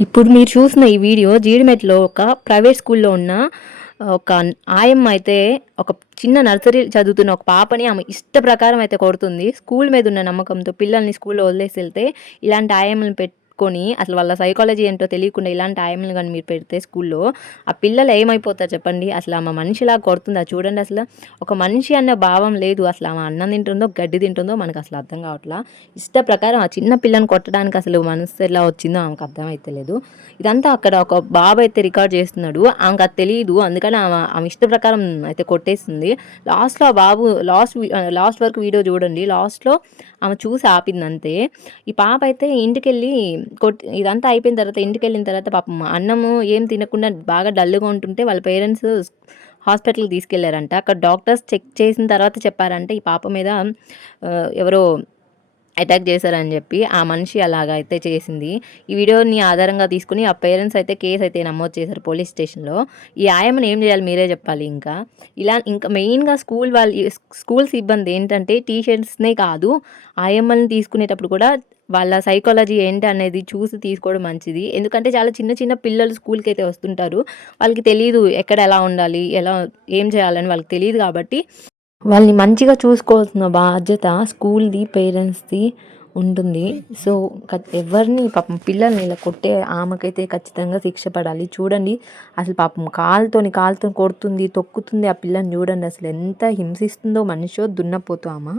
ఇప్పుడు మీరు చూసిన ఈ వీడియో జీడిమెట్లో ఒక ప్రైవేట్ స్కూల్లో ఉన్న ఒక ఆయమ్మ అయితే ఒక చిన్న నర్సరీ చదువుతున్న ఒక పాపని ఆమె ఇష్ట ప్రకారం అయితే కొడుతుంది. స్కూల్ మీద ఉన్న నమ్మకంతో పిల్లల్ని స్కూల్లో వదిలేసి వెళ్తే ఇలాంటి ఆయమ్మలను పెట్టుకొని అసలు వాళ్ళ సైకాలజీ ఏంటో తెలియకుండా ఇలాంటి ఆయమ్మలు కానీ మీరు పెడితే స్కూల్లో ఆ పిల్లలు ఏమైపోతారు చెప్పండి? అసలు ఆమె మనిషిలా కొడుతుంది? అది చూడండి అసలు ఒక మనిషి అన్న భావం లేదు. అసలు ఆమె అన్నం తింటుందో గడ్డి తింటుందో మనకు అసలు అర్థం కావట్లా? ఇష్ట ప్రకారం ఆ చిన్న పిల్లని కొట్టడానికి అసలు మనసు ఎలా వచ్చిందో ఆమెకు అర్థం అయితే లేదు. ఇదంతా అక్కడ ఒక బాబు అయితే రికార్డ్ చేస్తున్నాడు. ఆమెకు అది తెలియదు అందుకని ఆమె ఆమె ఇష్ట ప్రకారం అయితే కొట్టేస్తుంది లాస్ట్లో ఆ బాబు లాస్ట్ లాస్ట్ వరకు వీడియో చూడండి. లాస్ట్లో ఆమె చూసి ఆపింది అంతే. ఈ పాప అయితే ఇంటికి వెళ్ళి కొట్టి ఇదంతా అయిపోయిన తర్వాత ఇంటికి వెళ్ళిన తర్వాత పాపం అన్నము ఏం తినకుండా బాగా డల్గా ఉంటుంటే వాళ్ళ పేరెంట్స్ హాస్పిటల్కి తీసుకెళ్ళారంట. అక్కడ డాక్టర్స్ చెక్ చేసిన తర్వాత చెప్పారంటే ఈ పాప మీద ఎవరో అటాక్ చేశారని చెప్పి ఆ మనిషి అలాగ అయితే చేసింది. ఈ వీడియోని ఆధారంగా తీసుకుని ఆ పేరెంట్స్ అయితే కేసు అయితే నమోదు చేశారు పోలీస్ స్టేషన్లో. ఈ ఆయమ్మని ఏం చేయాలి మీరే చెప్పాలి ఇంకా? ఇలా ఇంకా మెయిన్గా స్కూల్ వాళ్ళు స్కూల్ సిబ్బంది ఏంటంటే టీషర్ట్స్నే కాదు ఆయమ్మల్ని తీసుకునేటప్పుడు కూడా వాళ్ళ సైకాలజీ ఏంటి అనేది చూసి తీసుకోవడం మంచిది. ఎందుకంటే చాలా చిన్న చిన్న పిల్లలు స్కూల్కి అయితే వస్తుంటారు. వాళ్ళకి తెలియదు ఎక్కడ ఎలా ఉండాలి ఎలా ఏం చేయాలని వాళ్ళకి తెలియదు కాబట్టి వాళ్ళని మంచిగా చూసుకోవాల్సిన బాధ్యత స్కూల్ది పేరెంట్స్ది ఉంటుంది. సో ఎవరిని పాపం పిల్లల్ని ఇలా కొట్టే ఆమెకైతే ఖచ్చితంగా శిక్ష పడాలి. చూడండి అసలు పాపం కాలుతోని కాలుతో కొడుతుంది తొక్కుతుంది ఆ పిల్లని చూడండి అసలు ఎంత హింసిస్తుందో మనిషో దున్నపోతూ ఆమె.